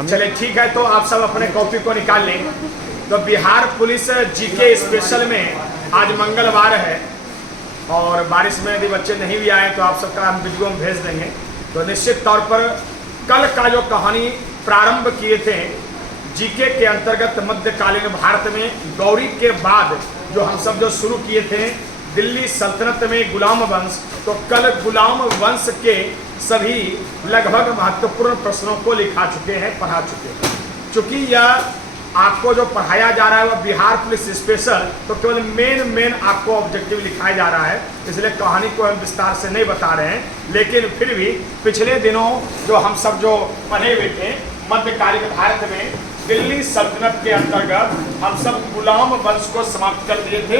चले ठीक है, तो आप सब अपने कॉपी को निकाल लें। तो बिहार पुलिस जीके स्पेशल में आज मंगलवार है और बारिश में यदि बच्चे नहीं भी आए तो आप सबका हम वीडियो में भेज देंगे। तो निश्चित तौर पर कल का जो कहानी प्रारंभ किए थे जीके के अंतर्गत मध्यकालीन भारत में गौरी के बाद जो हम सब जो शुरू किए थे दिल्ली सल्तनत में गुलाम वंश, तो कल गुलाम वंश के सभी लगभग महत्वपूर्ण प्रश्नों को लिखा चुके हैं, पढ़ा चुके हैं। चूंकि यह आपको जो पढ़ाया जा रहा है वह बिहार पुलिस स्पेशल, तो केवल मेन आपको ऑब्जेक्टिव लिखाया जा रहा है, इसलिए कहानी को हम विस्तार से नहीं बता रहे हैं। लेकिन फिर भी पिछले दिनों जो हम सब जो पढ़े हुए थे मध्यकालीन भारत में दिल्ली सल्तनत के अंतर्गत हम सब गुलाम वंश को समाप्त कर दिए थे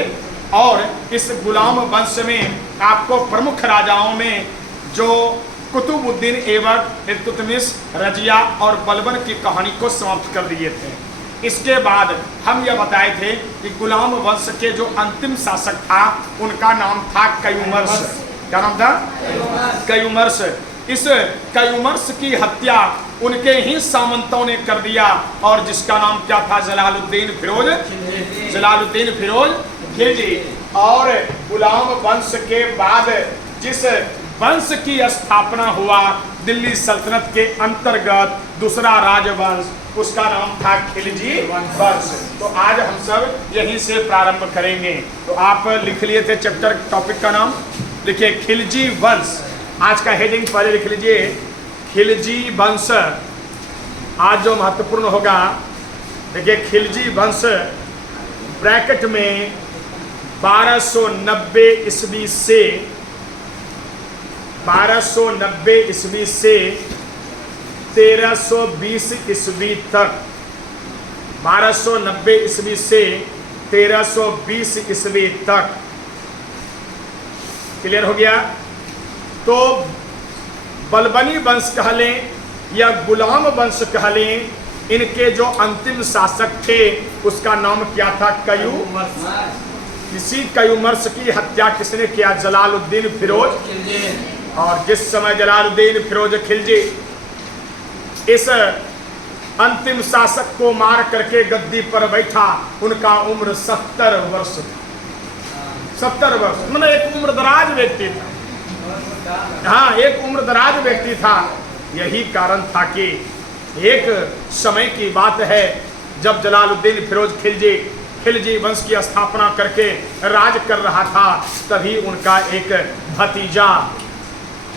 और इस गुलाम वंश में आपको प्रमुख राजाओं में जो कुतुबुद्दीन ऐबक, इल्तुतमिश, रजिया और बलबन की कहानी को समाप्त कर दिए थे। इसके बाद हम यह बताए थे कि गुलाम वंश के जो अंतिम शासक था उनका नाम था कयूमर्स। क्या नाम था? कयूमर्स। इस कयूमर्स की हत्या उनके ही सामंतों ने कर दिया और जिसका नाम क्या था? जलालुद्दीन फिरोज खिलजी। और गुलाम वंश के बाद जिस वंश की स्थापना हुआ दिल्ली सल्तनत के अंतर्गत दूसरा राजवंश, उसका नाम था खिलजी वंश। तो आज हम सब यहीं से प्रारंभ करेंगे। तो आप लिख लिए थे चैप्टर टॉपिक का नाम, देखिए खिलजी वंश। आज का हेडिंग पहले लिख लीजिए, खिलजी वंश। आज जो महत्वपूर्ण होगा देखिए खिलजी वंश ब्रैकेट में 1290 ईस्वी से 1320 ईस्वी तक, 1290 ईस्वी से 1320 ईस्वी तक। क्लियर हो गया? तो बलबनी वंश कह लें या गुलाम वंश कह लें, इनके जो अंतिम शासक थे उसका नाम क्या था? कयूमर्स। इसी कयूमर्स की हत्या किसने किया? जलालुद्दीन फिरोज खिलजी। और जिस समय जलालुद्दीन फिरोज खिलजी इस अंतिम शासक को मार करके गद्दी पर बैठा, उनका उम्र 70 वर्ष था। 70 वर्ष मतलब एक उम्रदराज व्यक्ति था। हाँ, एक उम्रदराज व्यक्ति था। यही कारण था कि एक समय की बात है जब जलालुद्दीन फिरोज खिलजी वंश की स्थापना करके राज कर रहा था, तभी उनका एक भतीजा,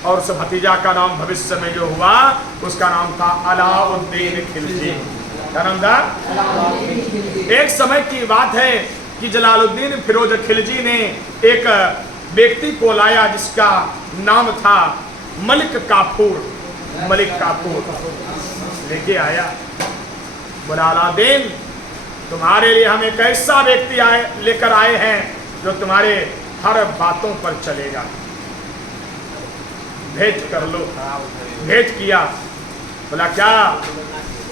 और उस भतीजा का नाम भविष्य में जो हुआ उसका नाम था अलाउद्दीन खिलजी। क्या नाम था? एक समय की बात है कि जलालुद्दीन फिरोज खिलजी ने एक व्यक्ति को लाया जिसका नाम था मलिक काफूर लेके आया। बोला अलाउद्दीन, तुम्हारे लिए हम एक ऐसा व्यक्ति लेकर आए हैं जो तुम्हारे हर बातों पर चलेगा, भेंट कर लो। भेंट किया। बोला क्या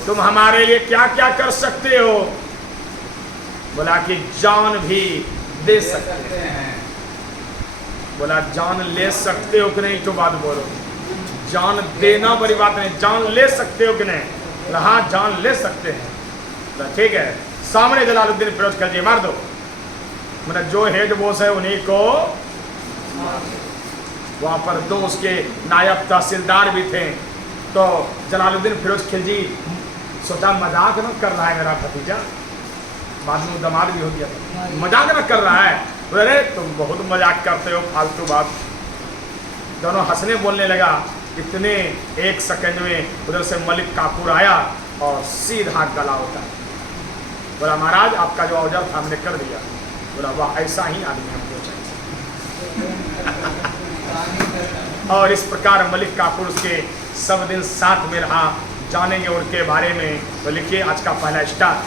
तुम हमारे लिए क्या क्या कर सकते हो? बोला कि जान भी दे सकते हैं। बोला जान ले सकते हो कि नहीं? तो बात बोलो, जान देना बड़ी बात नहीं, जान ले सकते हो कि नहीं? बोला हाँ जान ले सकते हैं। बोला ठीक है, सामने जलालुद्दीन फिरोज खिलजी मार दो। मतलब जो हेड बॉस है उन्हीं को। वहाँ पर 2 उसके नायब तहसीलदार भी थे। तो जलालुद्दीन फिरोज खिलजी सोचा मजाक न कर रहा है मेरा भतीजा, बाद में दमाद भी हो गया, मजाक न कर रहा है। अरे तुम बहुत मजाक करते हो, फालतू बात। दोनों हंसने बोलने लगा। इतने 1 सेकंड में उधर से मलिक काफूर आया और सीधा गला उतारा। बोला महाराज आपका जो ऑर्डर था हमने कर दिया। बोला वाह, ऐसा ही आदमी हमको चाहिए। और इस प्रकार मलिक काफूर उसके सब दिन साथ में रहा। जानेंगे उनके बारे में। तो लिखिए आज का पहला स्टार,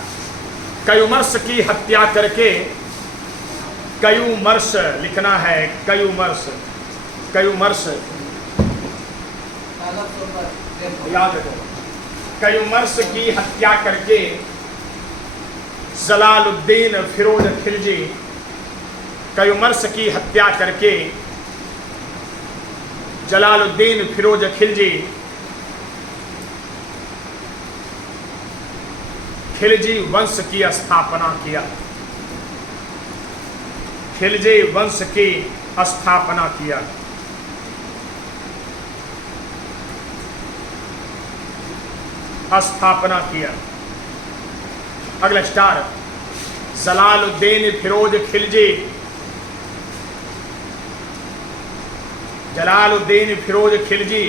कयूमर्स की हत्या करके, कयूमर्स लिखना है, कयूमर्स याद रखो। कयूमर्स की हत्या करके जलालुद्दीन फिरोज खिलजी, कयूमर्स की हत्या करके जलालुद्दीन फिरोज खिलजी खिलजी वंश की स्थापना किया। खिलजी वंश की स्थापना किया। स्थापना किया। अगला स्टार, जलालुद्दीन फिरोज खिलजी। जलालुद्दीन फिरोज खिलजी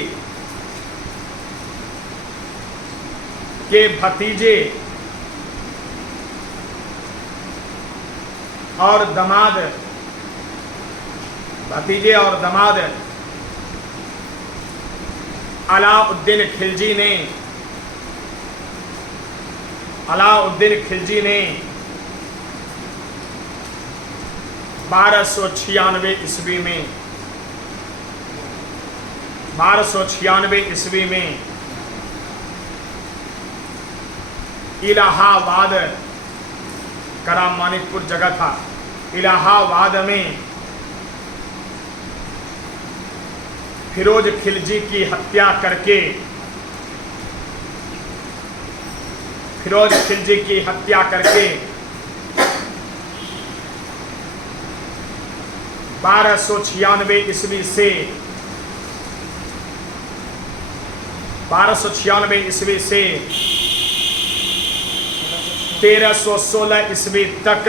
के भतीजे और दामाद, भतीजे और दामाद अलाउद्दीन खिलजी ने 1296 ईस्वी में 1296 ईस्वी में इलाहाबाद, करामानिकपुर जगह था, इलाहाबाद में फिरोज खिलजी की हत्या करके, फिरोज खिलजी की हत्या करके 1296 ईस्वी से 1296 ईस्वी से 1316 ईस्वी तक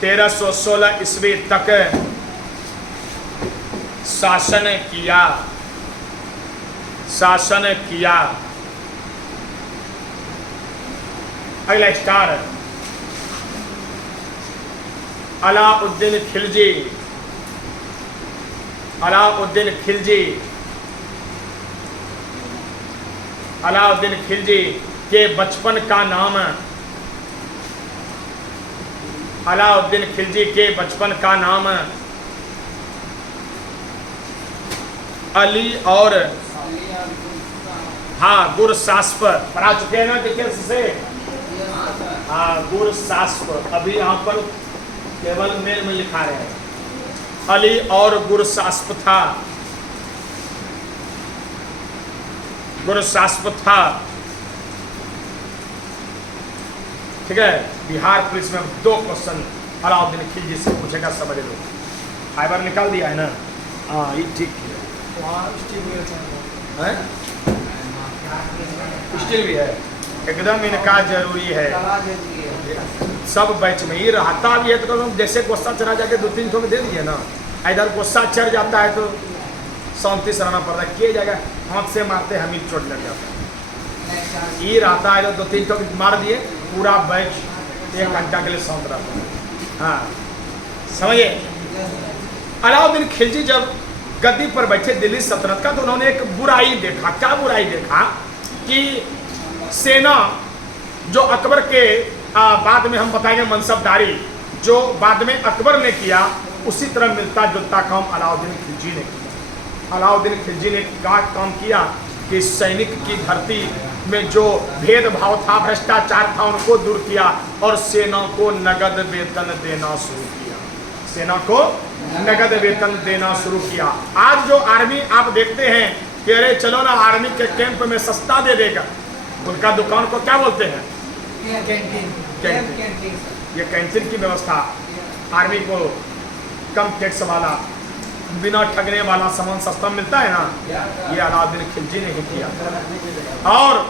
1316 ईस्वी तक शासन किया। अगला स्टार, अलाउद्दीन खिलजी। अलाउद्दीन खिलजी के बचपन का नाम, अलाउद्दीन खिलजी के बचपन का नाम अली और गुरसास्प पढ़ा चुके हैं ना, देखिए से गुरसास्प, अभी यहाँ पर केवल मेल में लिखा है अली और गुरसास्प था। ठीक है। बिहार पुलिस में 2 क्वेश्चन अलाउद्दीन खिलजी से पूछेगा, समझ लो। फाइबर निकाल दिया है ना? हाँ, ये ठीक है। स्टील भी है, एकदम इनका जरूरी है सब बैच में। ये रहता भी है तो जैसे गुस्सा चढ़ा जाके 2-3 ठो में दे दिए ना, इधर गुस्सा चढ़ जाता है तो 37 रहना पड़ता है, किए जाएगा हाथ से मारते हम ही चोट लग जाता है। ये रहता है तो 2-3 ठो मार दिए, पूरा बैच 1 घंटा के लिए शांत रहता है। हाँ, समझिए। अलाउद्दीन खिलजी जब गद्दी पर बैठे दिल्ली सल्तनत का, तो उन्होंने एक बुराई देखा। क्या बुराई देखा? कि सेना जो अकबर के बाद में हम बताएंगे मनसबदारी जो बाद में अकबर ने किया, उसी तरह मिलता जुलता काम अलाउद्दीन खिलजी ने किया। अलाउद्दीन खिलजी ने क्या काम किया कि सैनिक की भर्ती में जो भेदभाव था, भ्रष्टाचार था, उनको दूर किया और सेना को नगद वेतन देना शुरू किया। सेना को नगद वेतन देना शुरू किया। आज जो आर्मी आप देखते हैं कि अरे चलो ना आर्मी के कैंप में सस्ता दे देगा, उनका दुकान को क्या बोलते हैं? कैंटीन। ये कैंटीन की व्यवस्था, आर्मी को कम टैक्स वाला, बिना ठगने वाला सामान सस्ता मिलता है ना, ये अलाउद्दीन खिलजी ने ही किया। और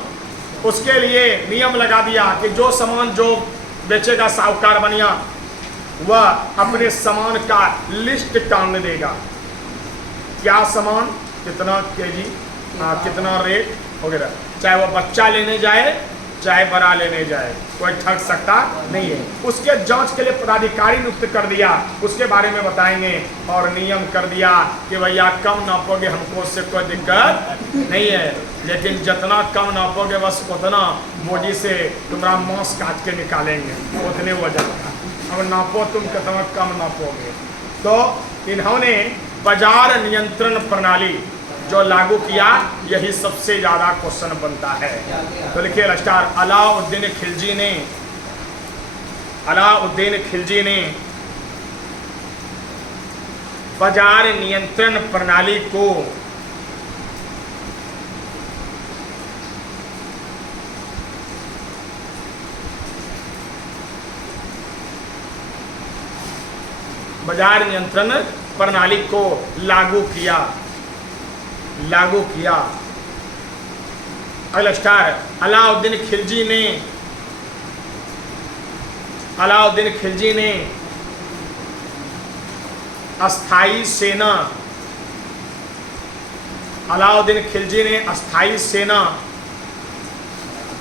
उसके लिए नियम लगा दिया कि जो सामान जो बेचेगा साहूकार बनिया, वह अपने सामान का लिस्ट टांग देगा। क्या सामान, कितना केजी, कितना रेट वगैरह, चाहे वह बच्चा लेने जाए चाहे बड़ा लेने जाए, कोई ठग सकता नहीं है। उसके जांच के लिए पदाधिकारी नियुक्त कर दिया, उसके बारे में बताएंगे। और नियम कर दिया कि भैया कम नापोगे हमको उससे कोई दिक्कत नहीं है, लेकिन जितना कम नापोगे बस उतना बॉडी से तुम्हारा मांस काट के निकालेंगे, उतने वजन का। अब नापो तुम कितना कम नापोगे। तो इन्होंने बाजार नियंत्रण प्रणाली जो लागू किया, यही सबसे ज़्यादा क्वेश्चन बनता है। तो लिखिए रजिस्ट्रार, अलाउद्दीन खिलजी ने बाजार नियंत्रण प्रणाली को बाजार नियंत्रण प्रणाली को लागू किया। अगला स्टार, अलाउद्दीन खिलजी ने अस्थाई सेना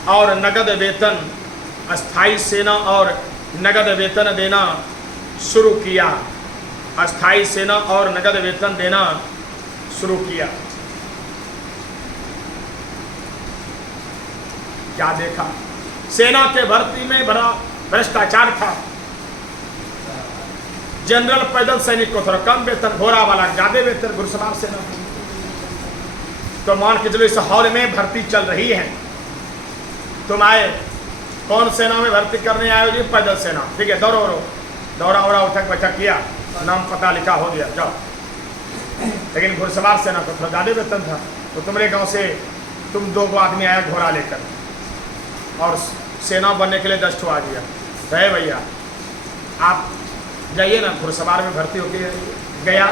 और नगद वेतन देना शुरू किया। क्या देखा? सेना के भर्ती में बड़ा भ्रष्टाचार था। जनरल पैदल सैनिक को थोड़ा कम वेतन, घोड़ा वाला ज्यादा वेतन, घुड़सवार सेना। तो मान के चलो इस हॉल में भर्ती चल रही है, तुम आए, कौन सेना में भर्ती करने आए हो जी? पैदल सेना। ठीक है, दौड़ा उठक बैठक किया, नाम पता लिखा, हो गया, जाओ। लेकिन घुड़सवार सेना को थोड़ा ज्यादा वेतन था। तो तुम्हारे गांव से तुम 2 आदमी आया घोड़ा लेकर और सेना बनने के लिए 10 आ गया। है भैया आप जाइए ना, घुड़सवार में भर्ती होके गया,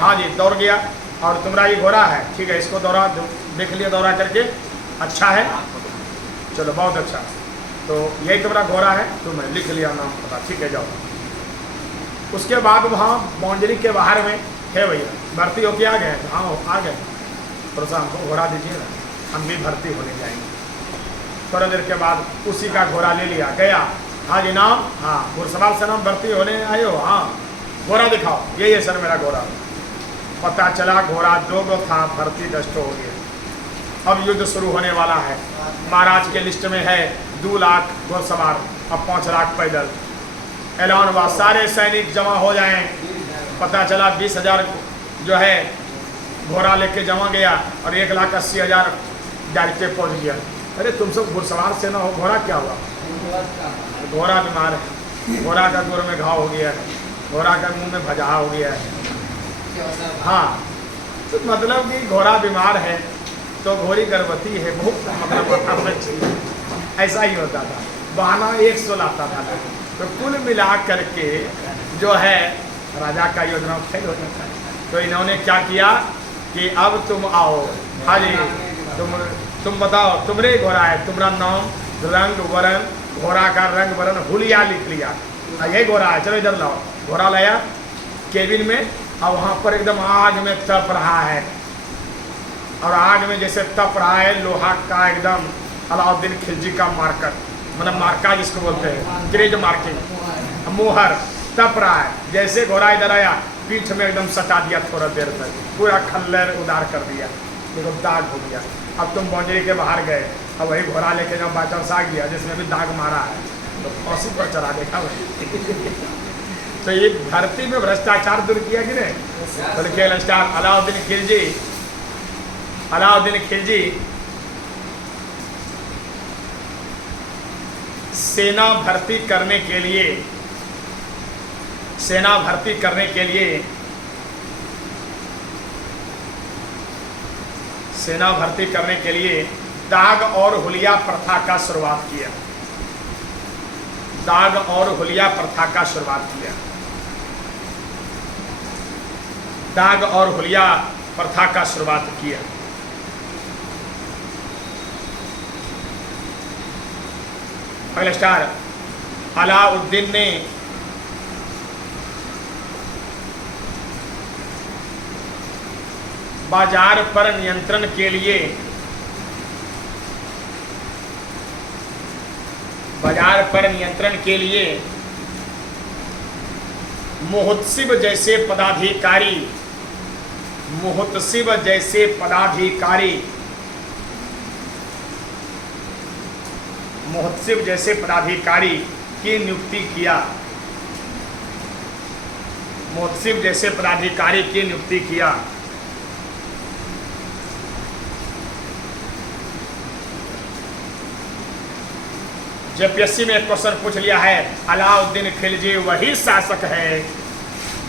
हाँ जी, दौड़ गया, और तुम्हारा ये घोड़ा है, ठीक है, इसको दौड़ा देख लिया, दौड़ा करके अच्छा है, चलो बहुत अच्छा, तो यही तुम्हारा घोड़ा है, तुम्हें लिख लिया नाम पता, ठीक है, जाओ। उसके बाद वहाँ बाउंड्री के बाहर में है भैया भर्ती होके आ गए, हाँ आ गए, थोड़ा सा हमको घोड़ा दीजिए ना, हम भी भर्ती होने जाएंगे। थोड़ा देर के बाद उसी का घोड़ा ले लिया, गया, हाँ जी नाम, हाँ घुड़सवार से नाम भर्ती होने आए हो, हाँ घोड़ा दिखाओ, यही है सर मेरा घोड़ा। पता चला घोड़ा 2 था, भर्ती 10 हो गया। अब युद्ध शुरू होने वाला है। महाराज के लिस्ट में है 2 लाख घुड़सवार और 5 लाख पैदल। ऐलान हुआ सारे सैनिक जमा हो जाएं। पता चला 20,000 जो है घोड़ा लेके जमा गया और 1,80,000 डायरेक्ट पे पहुँच गया। अरे तुम सब घुड़सवार सेना हो, घोड़ा क्या हुआ? घोड़ा बीमार है, घोड़ा का गोर में घाव हो गया है, घोड़ा का मुंह में भजा हो गया है। हाँ, तो मतलब कि घोड़ा बीमार है तो घोड़ी गर्भवती है, बहुत मतलब ऐसा ही होता था, बहाना 100 लाता था। तो कुल मिला करके जो है राजा का योजना फेल हो जाता है। तो इन्होंने क्या किया कि अब तुम आओ, हाँ जी तुम बताओ, तुम्हारे घोड़ा है, तुम्हारा नाम, रंग वरण, घोड़ा का रंग वरण हुलिया लिख लिया, यही घोड़ा है, चलो इधर लाओ। घोड़ा लाया केबिन में, और वहाँ पर एकदम आग में तप रहा है, और आग में जैसे तप रहा है लोहा का एकदम अलाउद्दीन खिलजी का मार्कर, मतलब मार्का जिसको बोलते हैं, ग्रेज मार्किंग, मोहर तप रहा है। जैसे घोड़ा इधर आया, पीठ में एकदम सटा दिया, थोड़ा देर तक पूरा खल्लर उदार कर दिया, देखो दाग हो गया। अब तुम बाउंड्री के बाहर गए, अब वही घोड़ा लेके जब बाचांस आ गया जिसमें भी दाग मारा है, तो फांसी पर चढ़ा देखा वही। तो ये धरती में भ्रष्टाचार दूर किया कि नहीं? तो स्टार अलाउद्दीन खिलजी सेना भर्ती करने के लिए दाग और हुलिया प्रथा का शुरुआत किया। अगला स्टार, अलाउद्दीन ने बाजार पर नियंत्रण के लिए मुहतसिब जैसे पदाधिकारी की नियुक्ति किया। जेपीएससी में एक क्वेश्चन पूछ लिया है, अलाउद्दीन खिलजी वही शासक है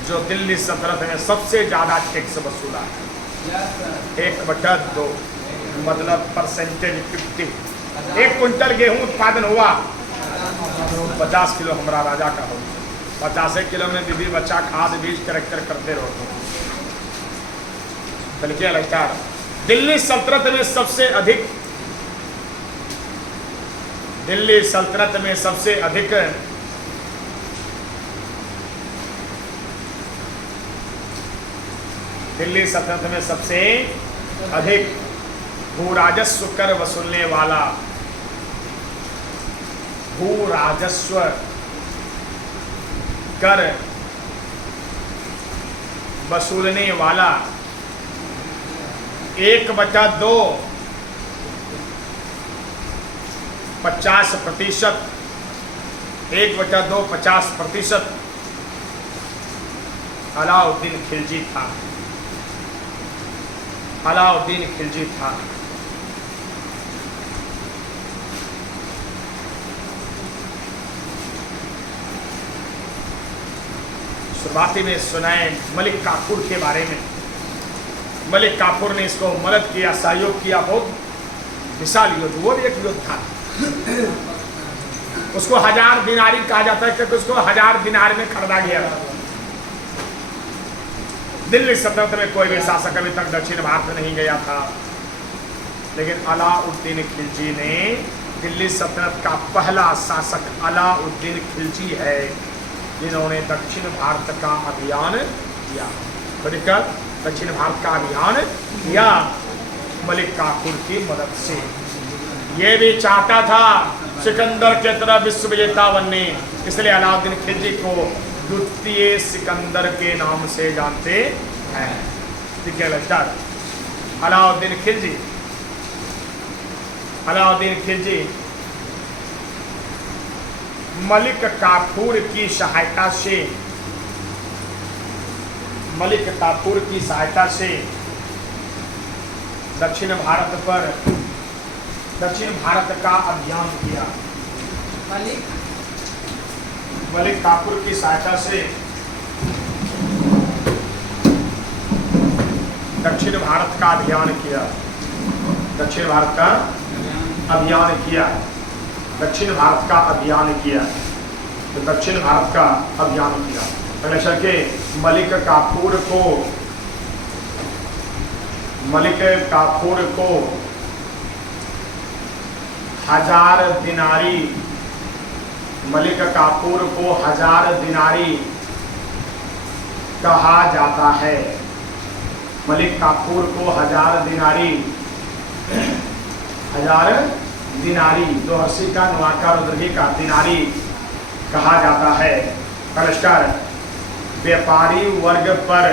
जो दिल्ली सल्तनत में सबसे ज्यादा टैक्स वसूला है, 1/2, मतलब परसेंटेज 50। 1 कुंटल गेहूं उत्पादन हुआ, 50 किलो हमारा राजा का हो, 50 किलो में बीबी बच्चा खाद बीज करैक्टर करते रहो। बल्कि अलस्टार दिल्ली सल्तनत में सबसे अधिक दिल्ली सल्तनत में सबसे अधिक दिल्ली सल्तनत में सबसे अधिक भू राजस्व कर वसूलने वाला भू राजस्व कर वसूलने वाला 1/2 50%, 1/2 50% अलाउद्दीन खिलजी था। अलाउद्दीन खिलजी था। शुरुआती में सुनाए मलिक काफूर के बारे में। मलिक काफूर ने इसको मदद किया, सहयोग किया, बहुत विशाल युद्ध, वो भी एक युद्ध था। उसको 1000 दिनारी कहा जाता है क्योंकि उसको 1000 दिनार में खरीदा गया था। दिल्ली सल्तनत में कोई भी शासक अभी तक दक्षिण भारत में नहीं गया था, लेकिन अलाउद्दीन खिलजी ने दिल्ली सल्तनत का पहला शासक अलाउद्दीन खिलजी है जिन्होंने दक्षिण भारत का अभियान किया। खुलकर दक्षिण भारत का अभियान किया मलिक काफूर की मदद से। ये भी चाहता था सिकंदर के तरह विश्व विजेता बनने, इसलिए अलाउद्दीन खिलजी को द्वितीय सिकंदर के नाम से जानते हैं। ठीक है लश्कर अलाउद्दीन खिलजी। अलाउद्दीन खिलजी मलिक काफूर की सहायता से दक्षिण भारत का अभियान किया। मलिक काफूर की सहायता से दक्षिण भारत का अभियान किया। दक्षिण भारत का अभियान किया। दक्षिण भारत का अभियान किया। तो दक्षिण भारत का अभियान किया हमेशा के मलिक काफूर को 1000 दिनारी मलिक काफूर को 1000 दिनारी कहा जाता है। मलिक काफूर को 1000 दिनारी 1000 दिनारी दोहर्षी का नुआकार रुद्रही का दिनारी कहा जाता है। नमस्कार व्यापारी वर्ग पर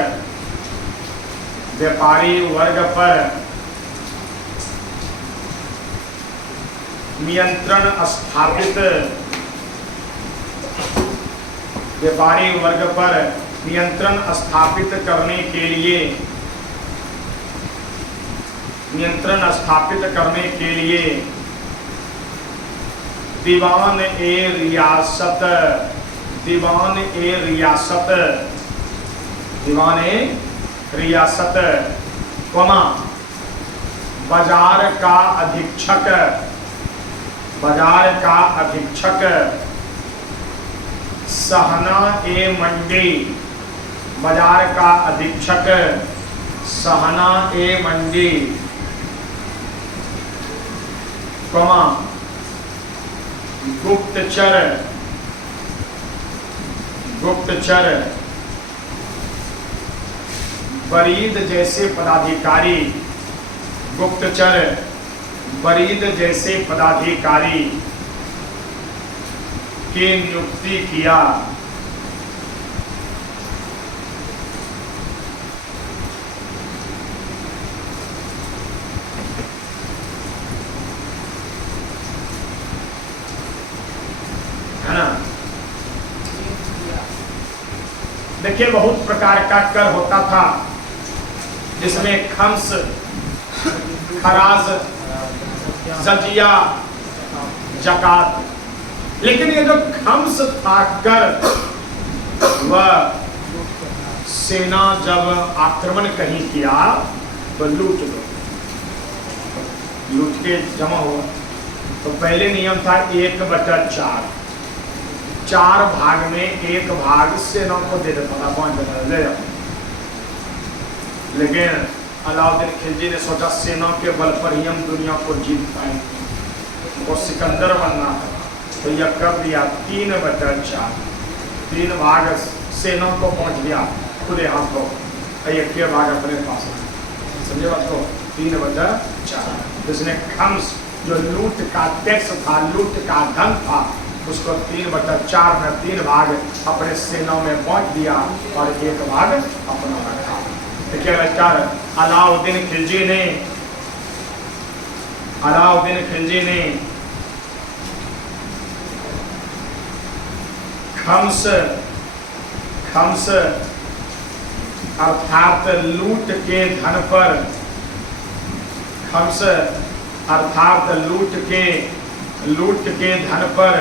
नियंत्रण स्थापित व्यापारी वर्ग पर नियंत्रण स्थापित करने के लिए दीवान ए रियासत बाजार का अधीक्षक सहना ए मंडी बाजार का अधीक्षक सहना ए मंडी गुप्तचर बरीद जैसे पदाधिकारी की नियुक्ति किया। है ना? देखिए बहुत प्रकार का कर होता था जिसमें खम्स, खराज, जजिया, जकात। लेकिन ये जो खम्स था कर, वह सेना जब आक्रमण कहीं किया तो लूट के जमा हुआ। तो पहले नियम था 1/4 4 भाग में 1 भाग सेना को दे देता था, 5 देता ले जाओ। लेकिन अलाउद्दीन खिलजी ने सोचा सेना के बल पर ही हम दुनिया को जीत पाएंगे, वो सिकंदर बनना था। तो यह कर दिया 3/4, 3 भाग सेना को पहुंच गया खुले हाथों, एक के भाग अपने पास, समझे बात को, 3/4। जिसने खम्स जो लूट का टैक्स था, लूट का धन था, उसको 3/4 में 3 भाग अपने सेना में बांट दिया और 1 भाग अपना रखा। देखिए अलाउद्दीन खिलजी ने खम्स अर्थात लूट के धन पर, खम्स अर्थात लूट के धन पर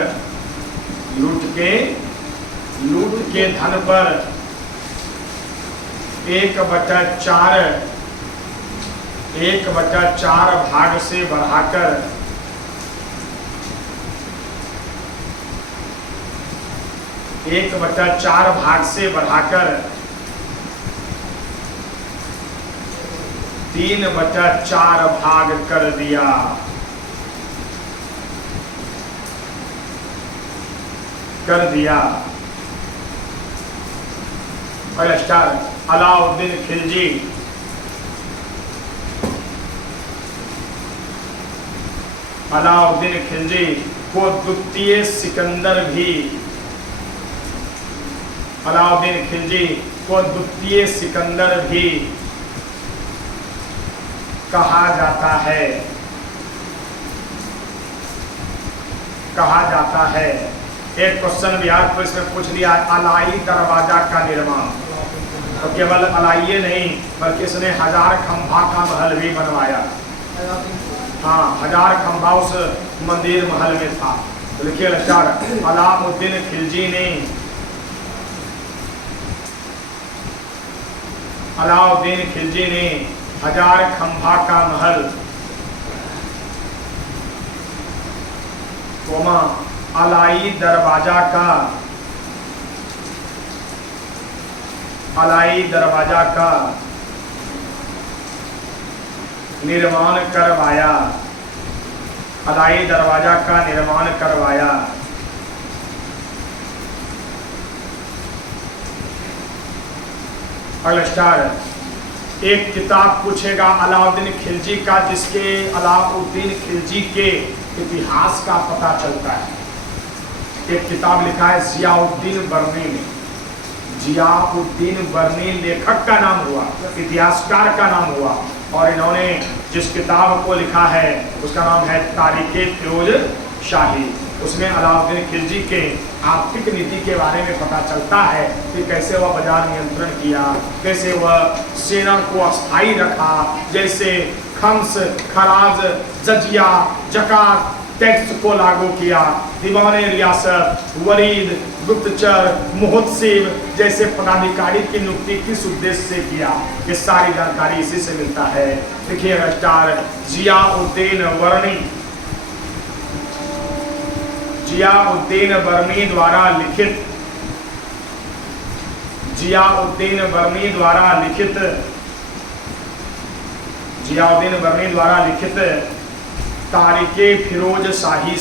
1/4 भाग से बढ़ाकर 1/4 भाग से बढ़ाकर 3/4 भाग कर दिया। पहला स्टार अलाउद्दीन खिलजी को द्वितीय सिकंदर भी कहा जाता है। एक क्वेश्चन बिहार पुलिस में पूछ लिया, अलाई दरवाजा का निर्माण, तो केवल अलाइये नहीं बल्कि इसने 1000 खंभा का महल भी बनवाया। हाँ, 1000 खंभा उस मंदिर महल में था। तो लिखिए अलाउद्दीन खिलजी ने 1000 खंभा का महल अलाई दरवाजा का निर्माण करवाया। अगला स्टार एक किताब पूछेगा अलाउद्दीन खिलजी का, जिसके अलाउद्दीन खिलजी के इतिहास का पता चलता है। एक किताब लिखा है जियाउद्दीन बर्नी ने। जियाउद्दीन बर्नी लेखक का नाम हुआ, इतिहासकार का नाम हुआ, और इन्होंने जिस किताब को लिखा है उसका नाम है तारीखे फिरोज शाही। उसमें अलाउद्दीन खिलजी के आर्थिक नीति के बारे में पता चलता है कि कैसे वह बाजार नियंत्रण किया, कैसे वह सेना को अस्थायी रखा, जैसे खम्स, खराज, जजिया, जकात, टैक्स को लागू किया, दीवाने रियासत, वरीद, गुप्तचर, महोत्सव जैसे पदाधिकारी की नियुक्ति किस उद्देश्य से किया, ये सारी जानकारी इसी से मिलता है। देखिए स्टार जियाउद्दीन बर्नी द्वारा लिखित तारीखे फिरोज शाही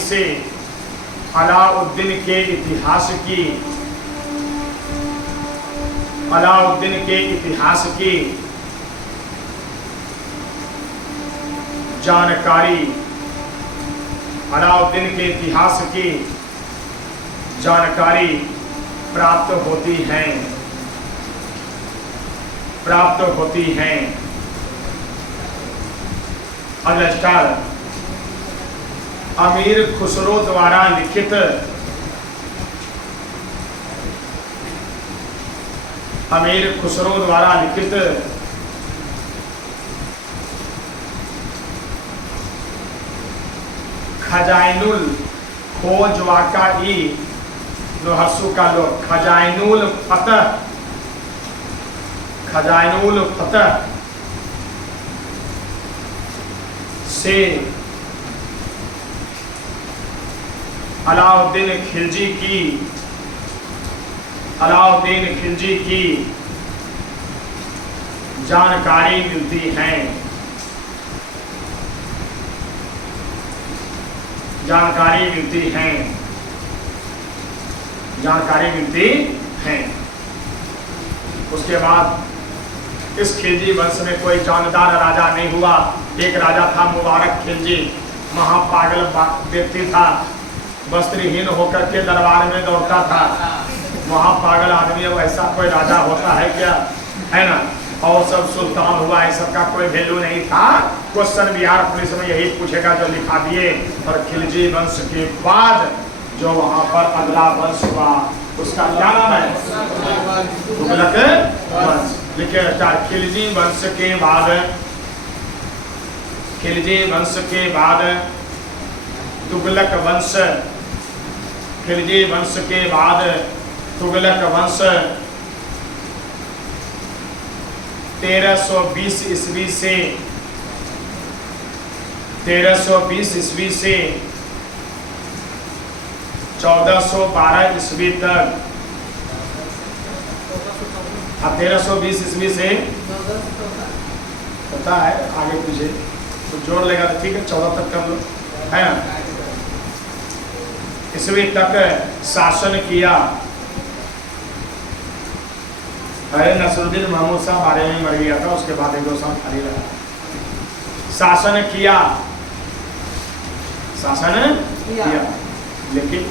से अलाउद्दीन के इतिहास की जानकारी प्राप्त होती हैं। अगला स्टार अमीर खुसरो द्वारा लिखित खजाइनुल खोजवाकाई खजाइनुल खजानुल फतह से अलाउद्दीन खिलजी की जानकारी मिलती है। उसके बाद इस खिलजी वंश में कोई जानदार राजा नहीं हुआ। एक राजा था मुबारक खिलजी, महापागल व्यक्ति था, वस्त्रहीन होकर के दरबार में दौड़ता था। महापागल आदमी, अब ऐसा कोई राजा होता है क्या, है ना। और सब सुल्तान हुआ, इस सब का कोई वैल्यू नहीं था। क्वेश्चन बिहार पुलिस में यही पूछेगा जो लिखा दिए। और खिलजी वंश के बाद जो वहां पर अगला वंश हुआ उसका क्या नाम है, तुगलक वंश। लिखे खिलजी वंश के बाद तुगलक वंश, खिलजी वंश के बाद तुगलक वंश 1320 ईस्वी से 1412 ईस्वी तक, 1320 ईस्वी से पता है, आगे पीछे तो जोड़ लेगा तो ठीक है, 14 तक कर लो, है ना। ईस्वी तक शासन किया। अरे नसरुद्दीन महमूद साहब बारे में मर गया था, उसके बाद 1-2 साल खाली रहा। शासन किया। लेकिन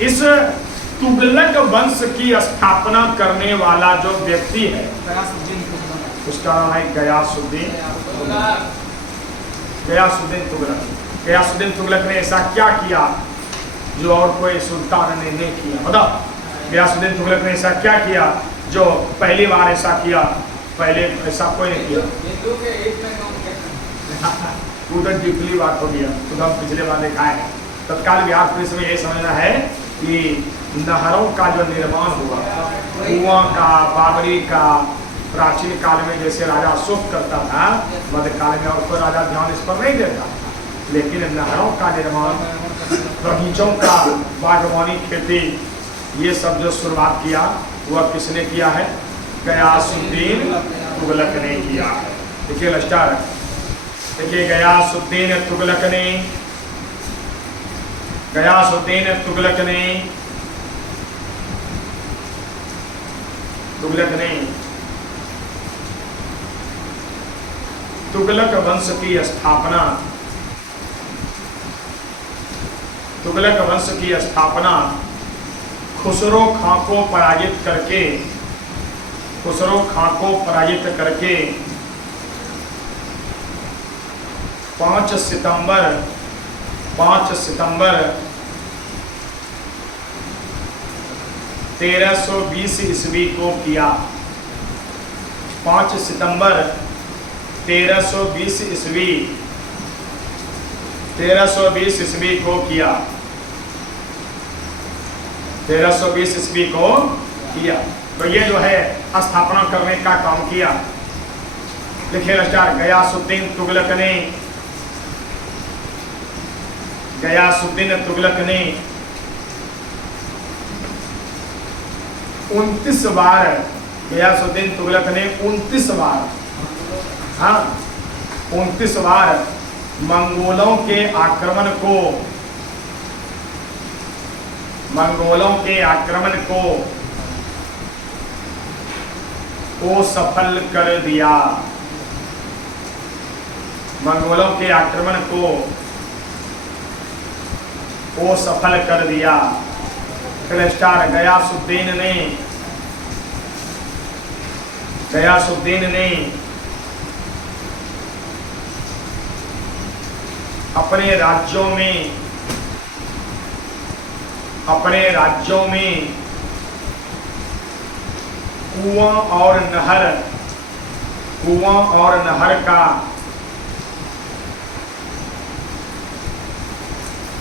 इस तुगलक वंश की स्थापना करने वाला जो व्यक्ति है उसका नाम है गयासुद्दीन तुगलक। गयासुद्दीन तुगलक ने ऐसा क्या किया जो और कोई सुल्तान ने नहीं किया, बताओ। गयासुद्दीन तुगलक ने ऐसा क्या किया जो पहली बार ऐसा किया, पहले ऐसा कोई नहीं किया। उधर डीपली बात हो गया, तो हम पिछले बार देखा है। तत्काल बिहार पुलिस में यही समझना है कि नहरों का जो निर्माण हुआ, कुआं का, बाबरी का, प्राचीन काल में जैसे राजा अशोक करता था, मध्यकाल में और कोई राजा ध्यान इस पर नहीं देता। लेकिन नहरों का निर्माण, बगीचों का, बागवानी, खेती, ये सब जो शुरुआत किया वह किसने किया है, गयासुद्दीन तुगलक ने किया है। देखिए लस्टर, देखिए गयासुद्दीन तुगलक ने तुगलक वंश की स्थापना, खुसरो खां को पराजित करके 5 सितंबर 1320 ईस्वी को किया। 5 सितंबर 1320 ईस्वी को किया। 1320 ईस्वी को किया। तो ये जो है स्थापना करने का काम किया। लिखे रचार गयासुद्दीन तुगलक ने 29 बार, गयासुद्दीन तुगलक ने 29 बार, हाँ 29 बार मंगोलों के आक्रमण को सफल कर दिया। मंगोलों के आक्रमण को सफल कर दिया। स्टार गयासुद्दीन ने अपने राज्यों में कुआं और नहर का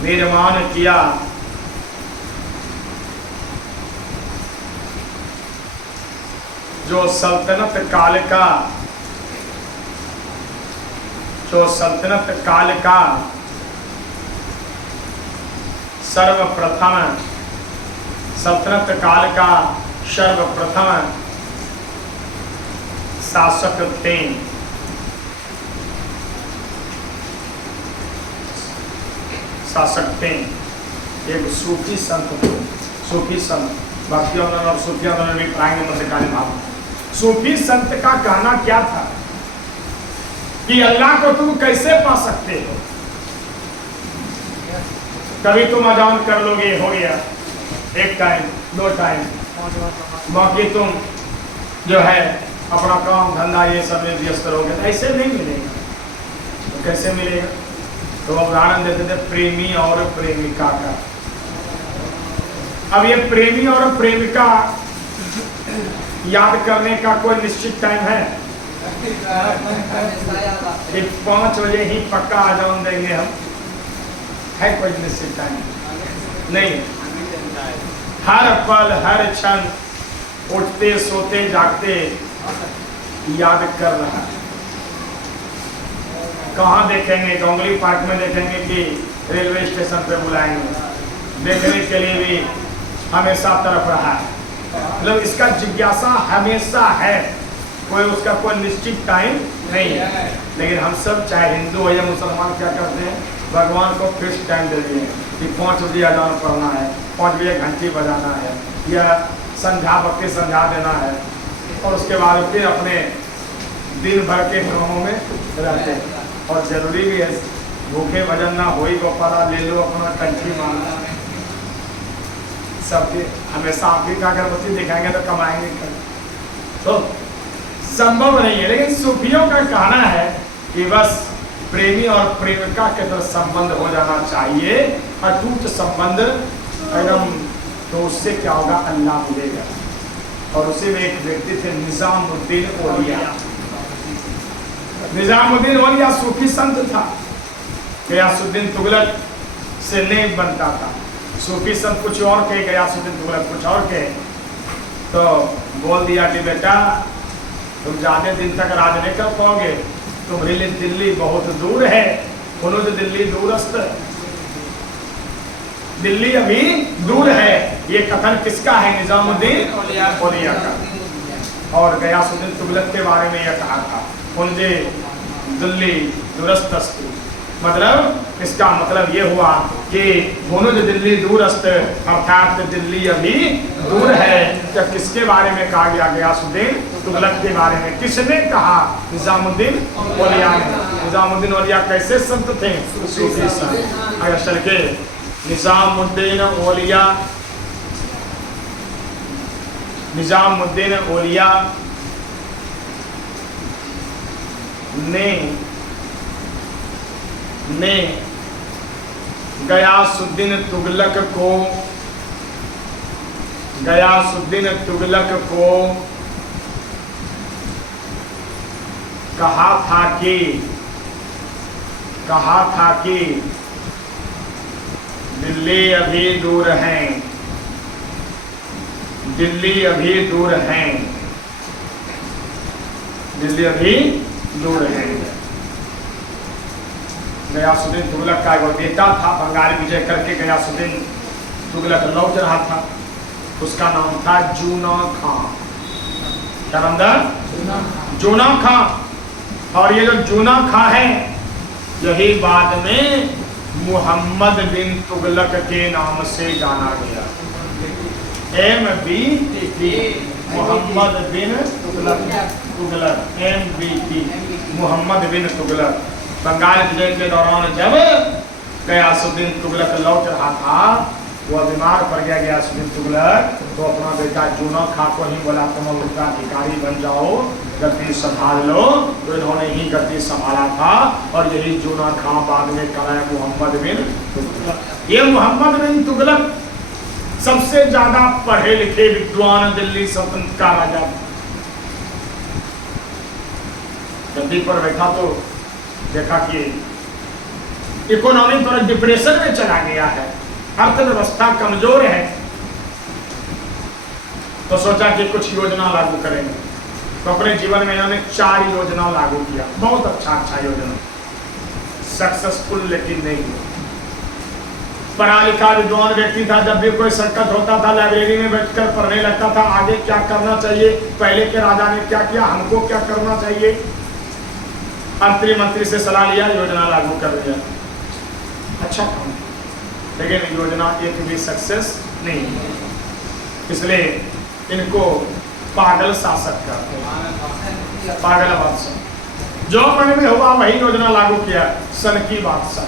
निर्माण किया। जो सल्तनत काल का सर्वप्रथम शासक थे। एक सूफी संत भक्ति आंदोलन और सूफी आंदोलन में पढ़ाएंगे मध्यकालीन भाव। सूफी संत का कहना क्या था कि अल्लाह को तुम कैसे पा सकते हो? कभी तुम अजान कर लोगे, हो गया, एक टाइम, 2 टाइम, बाकी तुम जो है अपना काम धंधा ये सब में व्यस्त रहोगे, ऐसे नहीं मिलेगा। तो कैसे मिलेगा? तो उदाहरण देते थे प्रेमी और प्रेमिका का। अब ये प्रेमी और प्रेमिका याद करने का कोई निश्चित टाइम है कि 5 बजे ही पक्का अजान देंगे हम? है कोई निश्चित टाइम? नहीं। हर पल हर क्षण उठते सोते जागते याद कर रहा है। कहाँ देखेंगे? जंगली पार्क में देखेंगे कि रेलवे स्टेशन पे बुलाएंगे? देखने के लिए भी हमेशा तरफ रहा है। मतलब इसका जिज्ञासा हमेशा है, कोई उसका कोई निश्चित टाइम नहीं है। लेकिन हम सब चाहे हिंदू हो या मुसलमान क्या करते हैं? भगवान को फिक्स टाइम दे दिए कि 5 बजे अजान पढ़ना है, 5 बजे घंटी बजाना है, या संध्या वक्त संध्या देना है, और उसके बाद फिर अपने दिन भर के कामों में रहते हैं। और जरूरी भी है, भूखे भजन ना हो ही गोपाला, ले लो अपना कंठी मांगना। सबके हमेशा आपकी का अगरबत्ती दिखाएंगे तो कमाएंगे कर, तो संभव नहीं है। लेकिन सूफियों का कहना है कि बस प्रेमी और प्रेमिका के तरह संबंध हो जाना चाहिए, अटूट संबंध एकदम। तो उससे क्या होगा? अल्लाह मिलेगा। और उसी में एक व्यक्ति थे निजामुद्दीन औलिया। निजामुद्दीन औलिया सूफी संत था। गयासुद्दीन तुगलक से नहीं बनता था। सूफी संत कुछ और कहे, गयासुद्दीन तुगलक कुछ और कहे। तो बोल दिया कि बेटा तुम ज्यादा दिन तक राज नहीं कर पाओगे, तुम्हारे लिए दिल्ली बहुत दूर है। बोलो जो दिल्ली दूरस्थ, दिल्ली अभी दूर है। ये कथन किसका है? निजामुद्दीन औलिया का। और गयासुद्दीन तुगलक के बारे में यह कहा था, उनसे दिल्ली दूरस्थ। मतलब इसका मतलब ये हुआ कि दोनों जो दिल्ली दूरस्थ, अर्थात दिल्ली अभी दूर है। जब किसके बारे में कहा गया? गयासुद्दीन तुगलक के बारे में। किसने कहा? निजामुद्दीन औलिया ने। निजामुद्दीन औलिया कैसे संत थे? सूफी संत। अगर चल के निजामुद्दीन औलिया ने गयासुद्दीन तुगलक को कहा था कि दिल्ली अभी दूर है, दिल्ली अभी दूर है। गयासुद्दीन तुगलक का एक बेटा था, बंगाल विजय करके गयासुद्दीन तुगलक लौट रहा था। उसका नाम था जूना खां। क्या नाम था? जूना खां। और ये जो जूना खां है, यही बाद में मोहम्मद बिन तुगलक के नाम से जाना गया। MBT, मोहम्मद बिन तुगलक, MBT, मोहम्मद बिन तुगलक। बंगाल विजय के दौरान जब गयासुद्दीन तुगलक लौट रहा था, वह बीमार पड़ गया गयासुद्दीन तुगलक। तो अपना बेटा जूना खां को ही बोला तुम उत्तराधिकारी बन जाओ, गद्दी संभाल लो। तो इन्होंने ही गद्दी संभाला था। और यही जूना खां बाद में कराया मोहम्मद बिन तुगलक। ये मोहम्मद बिन तुगलक सबसे ज्यादा पढ़े लिखे विद्वान दिल्ली सल्तनत का राजा। गद्दी पर बैठा तो देखा कि इकोनॉमी थोड़ा डिप्रेशन में चला गया है, अर्थव्यवस्था कमजोर है। तो सोचा कि कुछ योजना लागू करेंगे। तो अपने जीवन में इन्होंने 4 योजना लागू किया, बहुत अच्छा योजना, सक्सेसफुल लेकिन नहीं हुआ। पढ़ा लिखा विद्वान व्यक्ति था, जब भी कोई संकट होता था लाइब्रेरी में बैठकर पढ़ने लगता था आगे क्या करना चाहिए, पहले के राजा ने क्या किया, हमको क्या करना चाहिए। अंतरिम मंत्री से सलाह लिया, योजना लागू कर दिया, अच्छा काम, लेकिन योजना एक भी सक्सेस नहीं है। इसलिए इनको पागल शासक कहते हैं, पागल बादशाह। जो मन में हुआ वही योजना लागू किया, सन की बादशाह,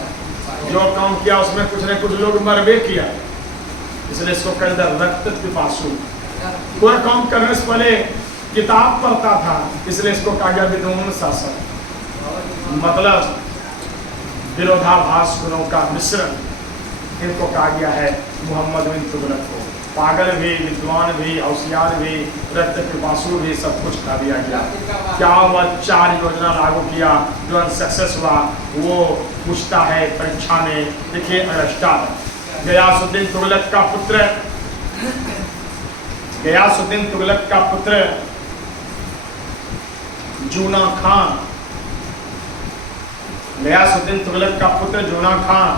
जो काम किया उसमें कुछ न कुछ लोग मरबे किया, इसलिए इसको कहते रक्त पिपासु। कोई काम करने से पहले किताब पढ़ता था, इसलिए इसको कहा गया विद्वान शासक, मतलब विरोधाभास गुणों का मिश्रण। इनको कहा गया है मोहम्मद बिन तुगलक को, पागल भी, विद्वान भी, होशियार भी, रक्त पिपासु भी, सब कुछ कहा दिया गया। क्या हुआ, 4 योजना लागू किया, जो अनसक्सेस हुआ। वो पूछता है परीक्षा में, देखिए अरस्टार, गयासुद्दीन तुगलक का पुत्र, गयासुद्दीन तुगलक का पुत्र जूना खान, गयासुद्दीन तुगलक का पुत्र जूना खान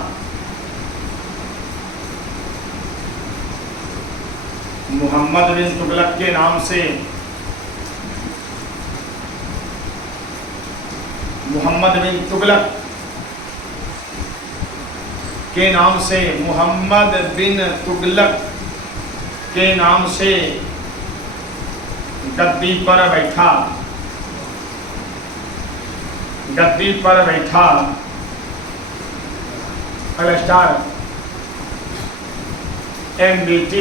मोहम्मद बिन तुगलक के नाम से, मोहम्मद बिन तुगलक के नाम से, मोहम्मद बिन तुगलक के नाम से गद्दी पर बैठा, गद्दी पर बैठा अरस्टार, MBT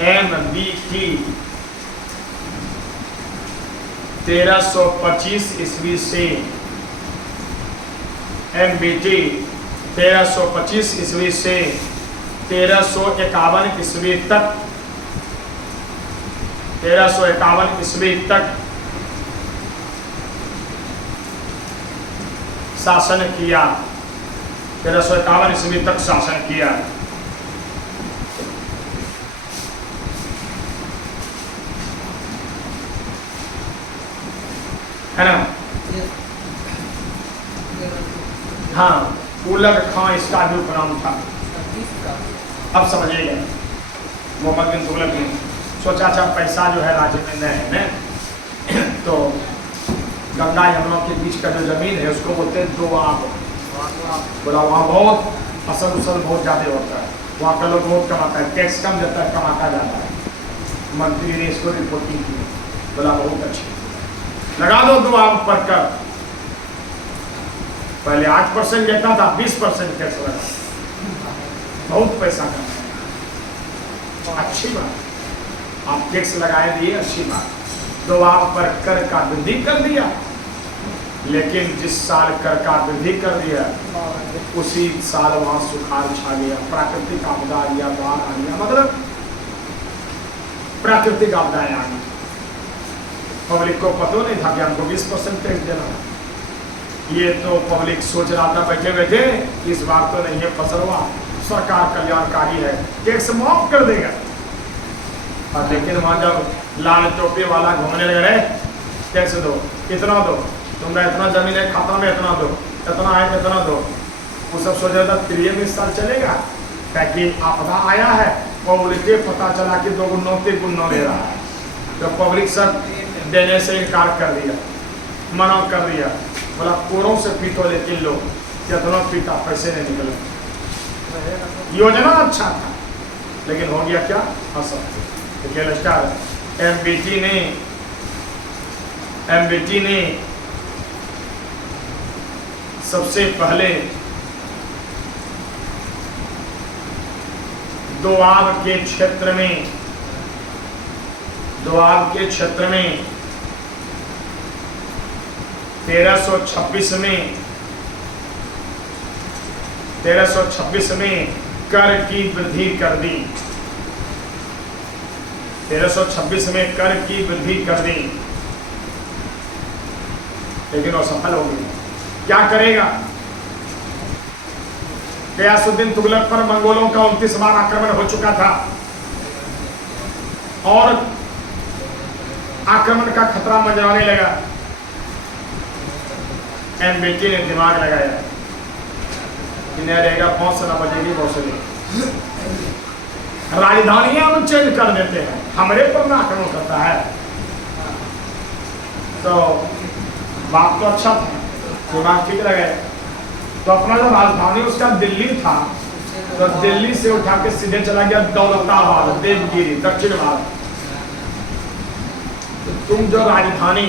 1325 ईस्वी से, MBT 1325 ईस्वी से 1351 ईस्वी तक, 1351 ईस्वी तक शासन किया, 1351 ईस्वी तक शासन किया। है ना? हाँ, उलग खां इसका भी उपनाम था। अब समझिएगा, मोहम्मद बिन तुगलक ने सोचा अच्छा पैसा जो है राज्य में नहीं है, तो गंगा यमुना के बीच का जो जमीन है उसको बोलते हैं दोआब। बोला वहाँ बहुत फसल उसल बहुत ज़्यादा होता है, वहाँ का लोग बहुत कमाता है, टैक्स कम देता है, कमाता जाता है। मंत्री ने इसको रिपोर्टिंग की, बोला बहुत अच्छी, लगा दो दोआब पर कर। पहले 8% देता था, 20% टैक्स लगा, बहुत पैसा कमाया, अच्छी बात। आप टैक्स लगाए दिए, अच्छी बात। दोआब पर कर का वृद्धि कर दिया, लेकिन जिस साल कर का वृद्धि कर दिया उसी साल वहां सुखाड़ छा गया, प्राकृतिक आपदा आ गया, बाढ़ आ गया, मतलब प्राकृतिक आपदाएं आ गई। पब्लिक को पता नहीं था कि हमको 20% टैक्स देना है। ये तो पब्लिक सोच रहा था बैठे बैठे इस बार तो नहीं है फसलवा, सरकार कल्याणकारी है, टैक्स माफ कर देगा। और लेकिन वहाँ जब लाल टोपी वाला घूमने लग रहे, टैक्स दो, इतना दो, तुमने इतना जमीन है खाता में इतना दो, इतना है इतना दो, वो सब सोच रहा था प्रियम इस साल चलेगा, ताकि आपदा आया है, पब्लिक के पता चला कि 2 गुना 3 गुना दे रहा है, तो पब्लिक सब देने से इनकार कर दिया, मना कर दिया। बोला कोरों से पीटो लेकिन लो, कितना पीटा, पैसे नहीं निकले। योजना अच्छा था, लेकिन हो गया क्या, असफल। देखिए स्टार MBT ने सबसे पहले दोआब के क्षेत्र में 1326 में कर की वृद्धि कर दी, 1326 में कर की वृद्धि कर दी, लेकिन वो सफल हो गई। क्या करेगा? गयासुद्दीन तुगलक पर मंगोलों का 29 बार आक्रमण हो चुका था और आक्रमण का खतरा मंडराने लगा। एम बेटी ने दिमाग लगाया कि नहीं रहेगा, बहुत सारा बजेगी बहुत सारी राजधानियां हम चेंज कर देते हैं, हमारे पर आक्रमण करता है। तो बात तो अच्छा था, दिमाग ठीक लगे। तो अपना जो राजधानी उसका दिल्ली था, तो दिल्ली से उठा के सीधे चला गया दौलताबाद, देवगिरी, दक्षिण भारत। तो तुम जो राजधानी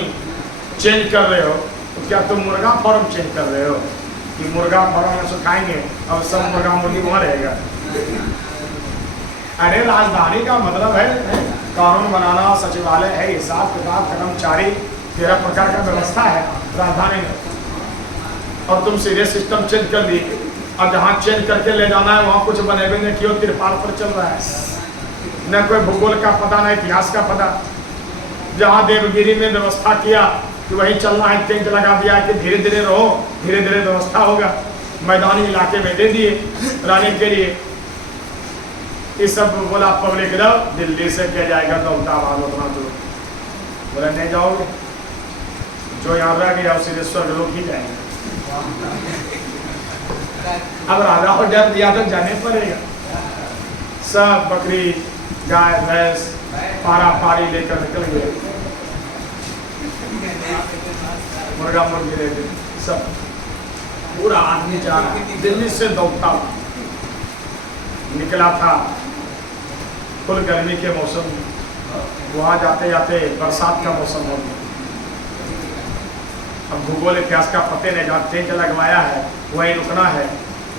चेंज कर रहे हो, तो क्या तुम मुर्गा फार्म चेंज कर रहे हो कि मुर्गा फार्म में सुखाएंगे अब सब मुर्गा मुर्गी वहां रहेगा? अरे राजधानी का मतलब है कानून बनाना, सचिवालय है, हिसाब किताब, कर्मचारी, 13 प्रकार का व्यवस्था है राजधानी में। और तुम सीधे सिस्टम चेंज कर दी। अब जहाँ चेंज करके ले जाना है वहाँ कुछ बनेबे नहीं किया, तिरपाल पर चल रहा है, न कोई भूगोल का पता, न इतिहास का पता। जहाँ देवगिरी में व्यवस्था किया कि वहीं चलना है, टेंट लगा दिया कि धीरे धीरे रहो, धीरे धीरे व्यवस्था होगा। मैदानी इलाके में दे दिए रहने के लिए। ये सब बोला पब्लिक रहो, दिल्ली से क्या जाएगा दौलताबाद उतना दूर। बोला नहीं जाओगे, जो यहाँ रह गया सीधे स्वर्ग लोग ही जाएंगे। अब राजा को डर दिया तो जाने पड़ेगा। सब बकरी, गाय, भैंस, पारा पारी लेकर निकल गए, मुर्गा मुर्गी लेके सब। पूरा आदमी जा रहा दिल्ली से दौलताबाद निकला था फुल गर्मी के मौसम में। वहाँ जाते जाते बरसात का मौसम हो गया। अब भूगोल इतिहास का पते नहीं, जहाँ टेंट लगवाया है वहीं रुकना है।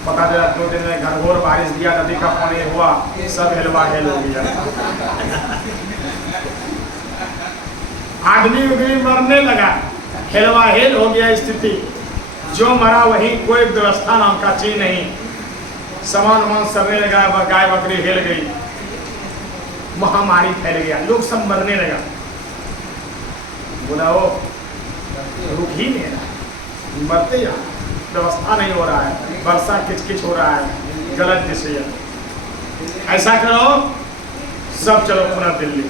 पता चला 2 दिन में घनघोर बारिश दिया, नदी का पानी हुआ, सब हेलवा हेल हो गया। आदमी उदमी मरने लगा, हेलवा हेल हो गया स्थिति। जो मरा वही, कोई व्यवस्था नाम का चीज नहीं। सामान वामान सरने लगा, गाय बकरी हेल गई, महामारी फैल गया, लोग सब मरने लगा। बोला वो रुक ही नहीं रहा, मरते जा, व्यवस्था नहीं हो रहा है, वर्षा किचकिच हो रहा है, गलत डिसीजन। ऐसा करो सब चलो पुनः दिल्ली।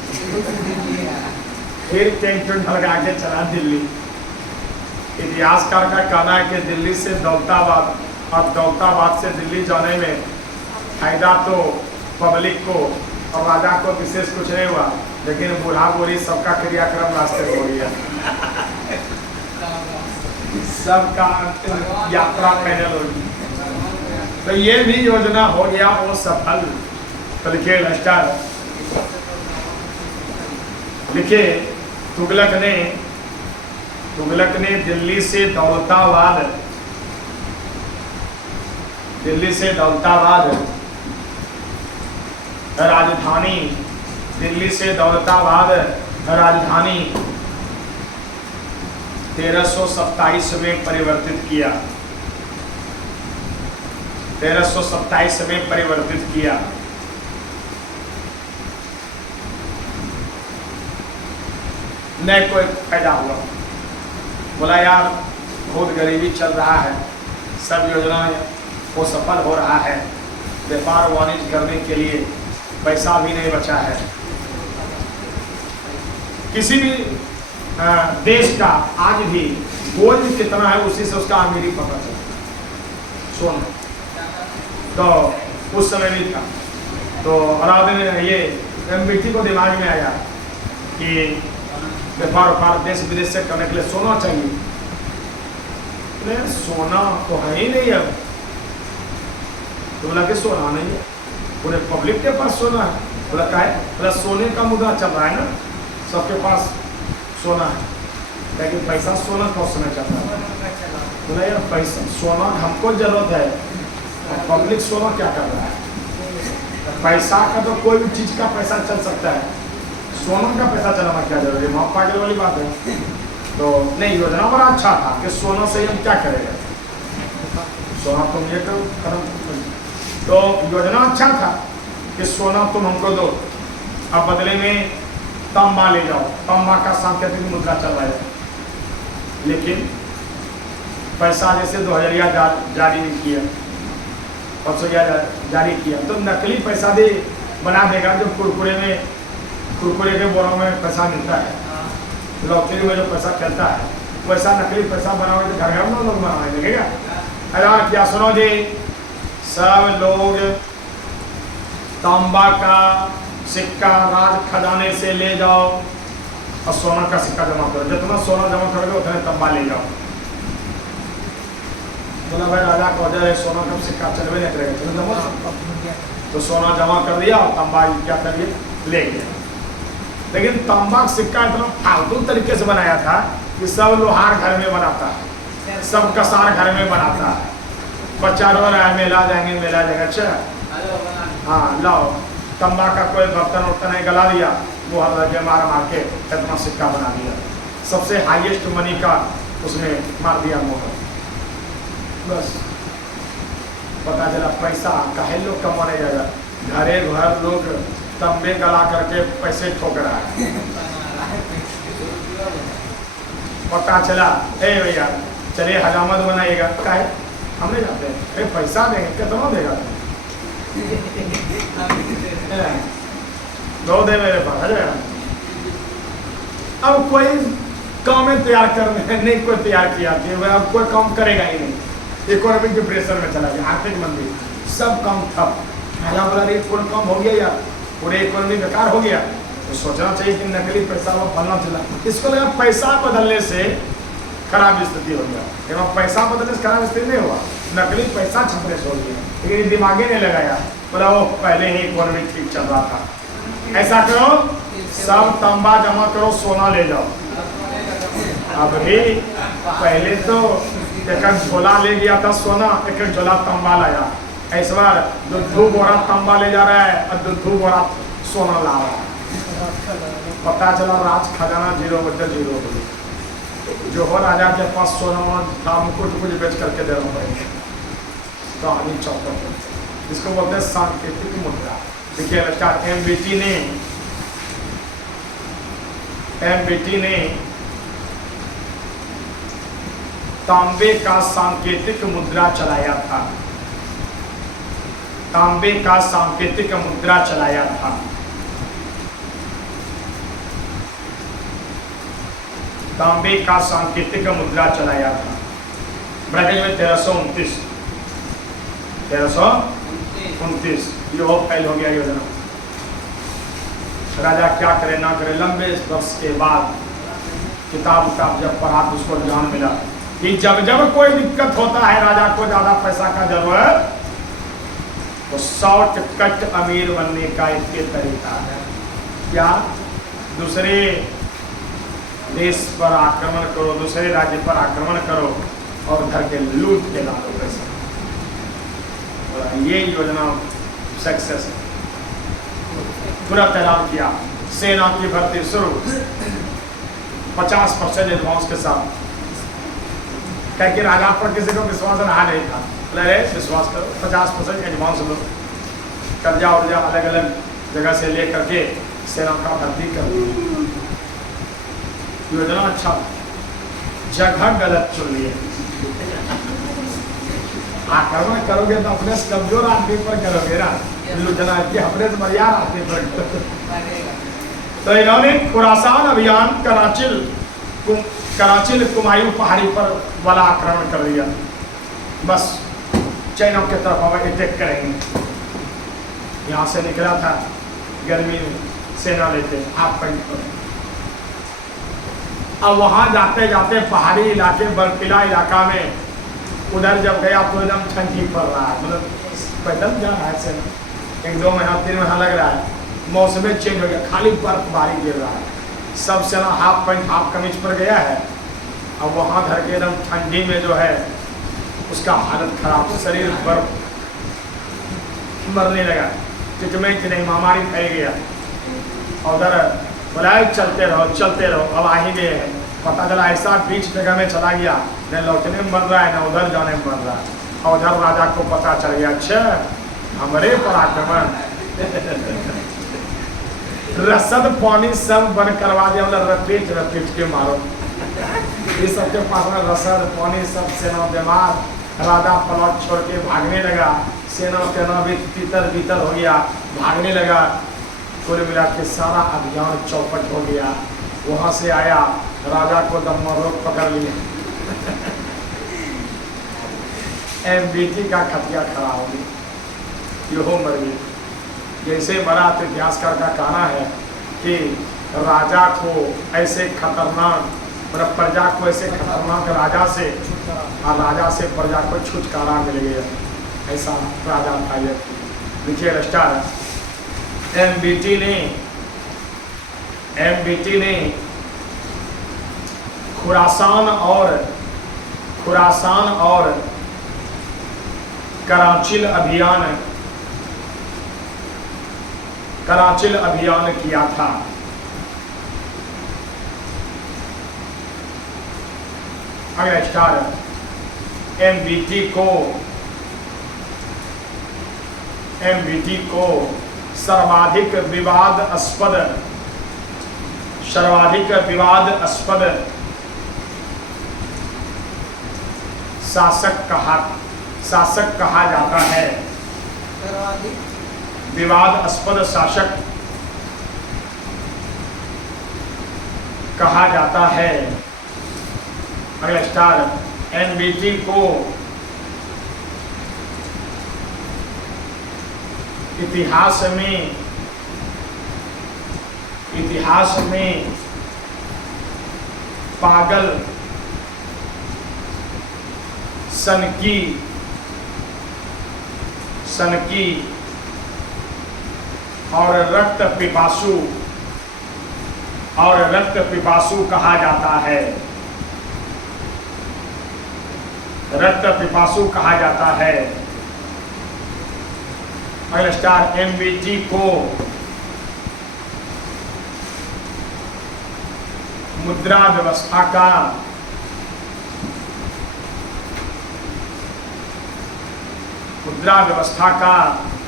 फिर टेंट लगा के चला दिल्ली। इतिहासकार का कहना है कि दिल्ली से दौलताबाद और दौलताबाद से दिल्ली जाने में फायदा तो पब्लिक को और राजा को विशेष कुछ नहीं हुआ, लेकिन बूढ़ा बूढ़ी सबका क्रियाक्रम रास्ते हो गया, सबका यात्रा पैदल होगी। तो ये भी योजना हो गया वो सफल। तो लिखे लश्कर, लिखे तुगलक ने दिल्ली से दौलताबाद राजधानी, दिल्ली से दौलताबाद राजधानी 1327 में परिवर्तित किया। 1327 में परिवर्तित किया। न कोई फायदा हुआ। बोला यार बहुत गरीबी चल रहा है, सब योजनाएं वो सफल हो रहा है, व्यापार वाणिज्य करने के लिए पैसा भी नहीं बचा है। किसी भी देश का आज भी गोल्ड कितना है उसी से उसका अमीरी पता चलता है, सोना। तो उस समय भी था। तो अलाउद्दीन ये एमबीटी को दिमाग में आया कि व्यापार देश विदेश से करने के लिए सोना चाहिए। सोना तो है ही नहीं है। तो बोला कि सोना नहीं है, पूरे पब्लिक के पास सोना है। बोला क्या है? बोला सोने का मुद्दा चल रहा है ना, सबके पास सोना है, लेकिन पैसा सोना कौन समय चल रहा है। बोला यार पैसा सोना हमको जरूरत है, और पब्लिक सोना क्या कर रहा है? पैसा का तो कोई भी चीज का पैसा चल सकता है, सोना का पैसा चलाना क्या जरूरी है? वहाँ पागल वाली बात है। तो नहीं, योजना बड़ा अच्छा था कि सोना से हम क्या करेंगे, सोना तुम ये करो। तो योजना अच्छा था कि सोना तुम हमको दो, अब बदले में तांबा ले जाओ। तांबा का सांकेतिक मुद्रा चल रहा है, लेकिन पैसा जैसे 2000 जारी नहीं किया, 500 जारी किया, तो नकली पैसा भी बना देगा। जो कुरकुरे के बोरों में पैसा मिलता है, लॉटरी में जो पैसा खेलता है वैसा नकली पैसा बनाओगे तो घर घर में लोग बनाने लगेगा। ऐलान किया, सुनो जी, सब लोग तांबा का सिक्का राज खजाने से ले जाओ और सोना का सिक्का जमा करो। जितना सोना जमा करोगे उतने तांबा ले जाओ। बोला भाई राजा को ऑर्डर है, सोना का सिक्का चलवे नहीं करेगा, तो सोना जमा कर दिया और तांबा क्या करिए ले गया। लेकिन तांबा का सिक्का इतना फालतू तरीके से बनाया था कि सब लोहार घर में बनाता है, सब कसार घर में बनाता है। बच्चा रो रहा है, मेला जाएंगे मेला जाएंगे। अच्छा हाँ लाओ, तांबा का कोई बर्तन वर्तन है गला दिया, वो हर लगे मार मार के इतना सिक्का बना दिया, सबसे हाईएस्ट मनी का उसमें मार दिया मोहर। बस पता चला पैसा काहे लोग कमाने जाएगा, घरे घर लोग तंबे गला करके पैसे ठोक रहा है। पता चला ए भैया चलिए हजामत बनाइएगा, काहे हम नहीं जाते हैं, अरे पैसा देंगे, कितना देगा दो दे मेरे पास है। अब कोई काम तैयार करने नहीं कोई तैयार किया कि अब कोई काम करेगा ही नहीं, इकोनॉमी के प्रेशर में चला गया, आर्थिक मंदी, सब काम ठप। पहला बोला रे कोई काम हो गया यार, पूरे इकोनॉमी बेकार हो गया, तो सोचना चाहिए कि नकली पैसा वो फलना चला। इसको लगा पैसा बदलने से खराब स्थिति हो गया, एवं पैसा बदलने से खराब स्थिति नहीं हुआ, नकली पैसा छपने से हो गया। लेकिन दिमागे नहीं लगाया, बोला वो पहले ही इकोनॉमी ठीक चल रहा था। ऐसा करो सब तांबा जमा करो, सोना ले जाओ। अब भी पहले तो एक झोला ले गया था सोना, एक झोला तांबा लाया। इस बार 2 बोरा तांबा ले जा रहा है और 2 बोरा सोना ला रहा है। पता चला राज खजाना 0/0। जो हो राजा के पास सोना था, मुकुट कुछ बेच करके देना पड़ेगा। कहानी चौपट, इसको बोलते हैं सांकेतिक मुद्रा। देखिए बेटा, एमबीटी ने तांबे का सांकेतिक मुद्रा चलाया था, तांबे का सांकेतिक मुद्रा चलाया था। तांबे का सांकेतिक मुद्रा चलाया था। ब्रैकेट में 1329 ये वो फेल हो गया योजना। राजा क्या करे ना करे, लंबे वर्ष के बाद किताब जब पढ़ा तो उसको ज्ञान मिला कि जब जब कोई दिक्कत होता है राजा को ज्यादा पैसा का जरूरत, तो शॉर्टकट अमीर बनने का एक तरीका है। क्या? दूसरे देश पर आक्रमण करो, दूसरे राज्य पर आक्रमण करो और घर के लूट के ला दो पैसा। ये योजना सक्सेस है। तुरंत ऐलान किया, सेना की भर्ती शुरू 50% एडवांस के साथ। क्या कि राजा पर किसी को विश्वास रहा नहीं था, अरे विश्वास करो 50% एडवांस लो, कर्जा उर्जा अलग अलग जगह से ले करके सेना का भर्ती कर दी। योजना अच्छा, जगह गलत चुन लिए। आक्रमण करोगे तो अपने से कमजोर आदमी पर करोगे ना, योजना की अपने से बरियार आदमी पर। तो इन्होंने खुरासान अभियान कराचिल कुमायूं पहाड़ी पर वाला आक्रमण कर दिया। बस चाइना की तरफ हम अटैक करेंगे। यहाँ से निकला था गर्मी में सेना लेते हाफ पैंट पर। अब वहाँ जाते जाते पहाड़ी इलाके बर्फीला इलाका में उधर जब गया तो एकदम ठंडी पड़ रहा है, मतलब पैदल जा रहा है सेना, 1-2 महीना 3 महीना लग रहा है, मौसम चेंज हो गया, खाली बर्फबारी गिर रहा है, सब सेना हाफ पैंट हाफ कमीज पर गया है। अब वहाँ धर के एकदम ठंडी में जो है उसका हालत खराब, शरीर बर्फ मरने लगा, ट्रीटमेंट नहीं, महामारी फैल गया। और उधर बोला चलते रहो, अब आ ही गए हैं। पता चला ऐसा बीच जगह में चला गया, न लौटने में मर रहा है न उधर जाने में मर रहा है। और उधर राजा को पता चल गया, अच्छा हमारे पर आक्रमण। रसद पानी सब बंद करवा दिया, मतलब रपीट के मारो। ये सबके पास में रसद पानी सब, सेना बीमार, राजा प्लॉट छोड़ के भागने लगा, सेना भी तितर बितर हो गया, भागने लगा। कुल मिला के सारा अभियान चौपट हो गया। वहां से आया, राजा को दम रोक पकड़ लिया। एमबीटी का खतिया खड़ा हो गया, यो मर गई। जैसे मरा तो इतिहासकार का कहना है कि राजा को ऐसे खतरनाक, मतलब प्रजा को ऐसे खतरनाक राजा से, और राजा से प्रजा को छुटकारा मिल गया, ऐसा राजा था ये। देखिए रस्टार, एमबीटी ने खुरासान और कराचिल अभियान किया था। अगला स्टार, एमबीटी को सर्वाधिक विवादास्पद शासक कहा जाता है। विवादास्पद शासक कहा जाता है। अगला स्टार, एनबीटी को इतिहास में पागल, सनकी और रक्त पिपासु कहा जाता है। रक्त पिपासु कहा जाता है। अगला स्टार, एमबीटी को मुद्रा व्यवस्था का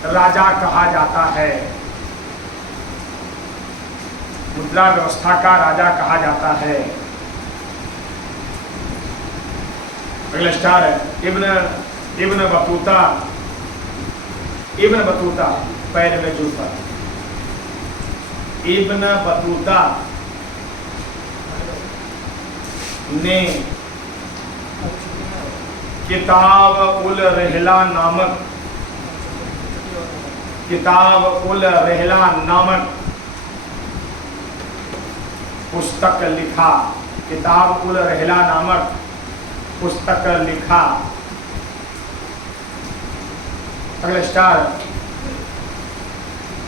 राजा कहा जाता है। मुद्रा व्यवस्था का राजा कहा जाता है। अगला स्टार, इब्न बतूता पैर में जूता। इब्न बतूता ने किताब उल रहला नामक पुस्तक लिखा। किताब उल रहला नामक पुस्तक लिखा। अगला स्टार,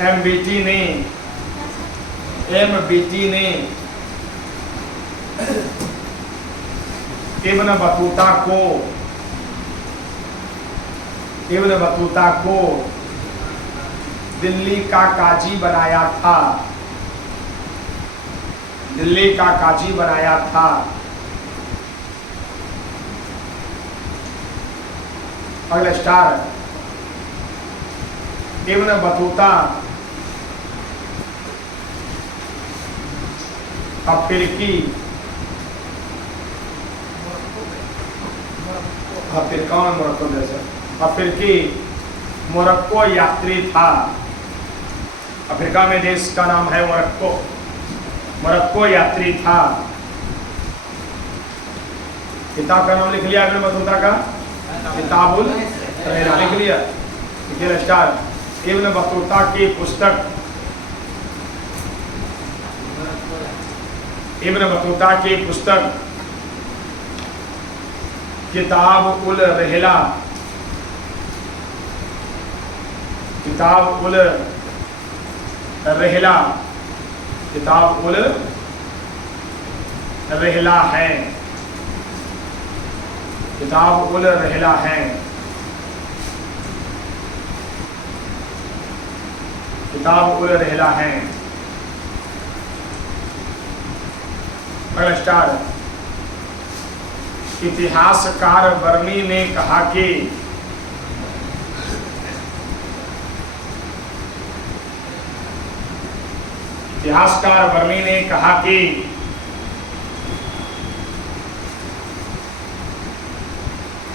एमबीटी ने इब्न बतूता को दिल्ली का काजी बनाया था। अगला स्टार, इब्न बतूता अफ्रीकी मोरक्को यात्री था। अफ्रीका में देश का नाम है मोरक्को यात्री था। किताब का नाम लिख लिया इब्न बतूता का, किताबुल रहला लिख लिया। देखिए स्टार, इब्न बतूता की पुस्तक किताब उल रहला है। अगला स्टार, इतिहासकार बर्नी ने कहा कि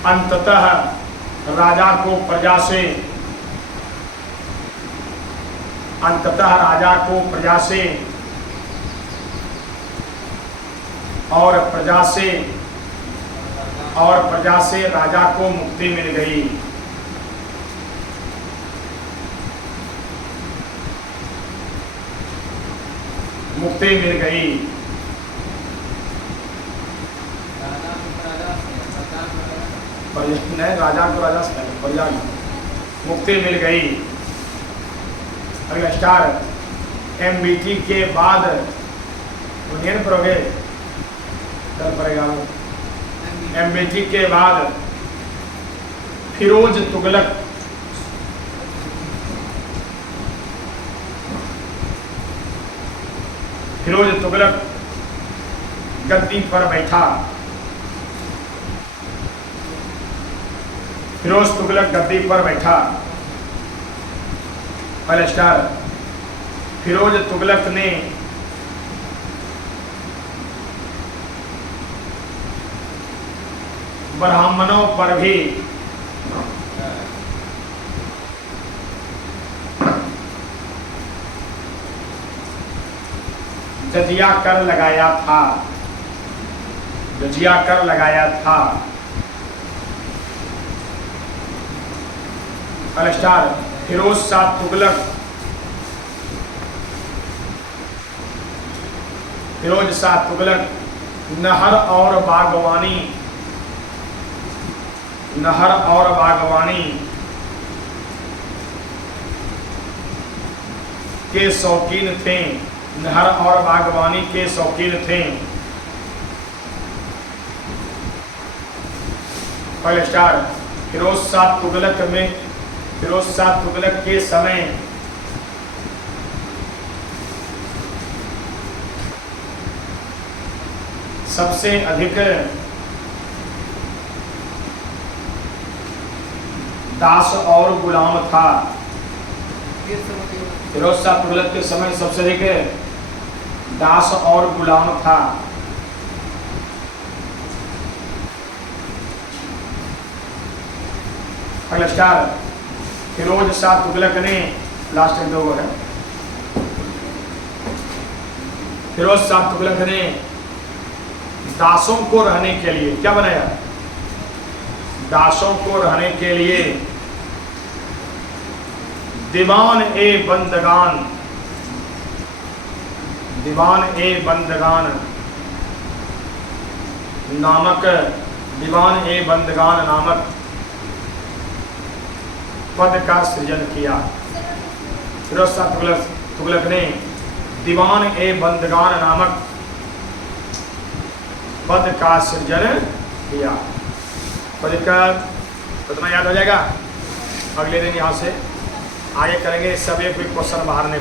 अंततः राजा को प्रजा से और प्रजा से राजा को मुक्ति मिल गई। मुक्ति मिल गई। नहीं, राजा को राजा से प्रजा मुक्ति मिल गई। अगला स्टार MBT के बाद यूनियन पर हो गए चल पड़ेगा। MBT के बाद फिरोज तुगलक गद्दी पर बैठा। फिरोज तुगलक गद्दी पर बैठा। पहले स्टार फिरोज तुगलक ने ब्राह्मणों पर भी जजिया कर लगाया था। जजिया कर लगाया था। स्टार फिरोज शाह तुगलक नहर और बागवानी के शौकीन थे। नहर और बागवानी के शौकीन थे। पहले स्टार फिरोज शाह तुगलक के समय सबसे अधिक दास और गुलाम था। फिरोज शाह तुगलक के समय सबसे अधिक दास और गुलाम था। अगला स्टार फिरोज शाह तुगलक ने लास्ट दो है। फिरोज शाह तुगलक ने दासों को रहने के लिए क्या बनाया? दासों को रहने के लिए दीवान ए बंदगान नामक पद का सृजन किया। फिरोज शाह तुगलक ने दीवान ए बंदगान नामक पद का सृजन किया। पद का इतना याद हो जाएगा। अगले दिन यहाँ से आगे करेंगे। सब एक क्वेश्चन बाहर नहीं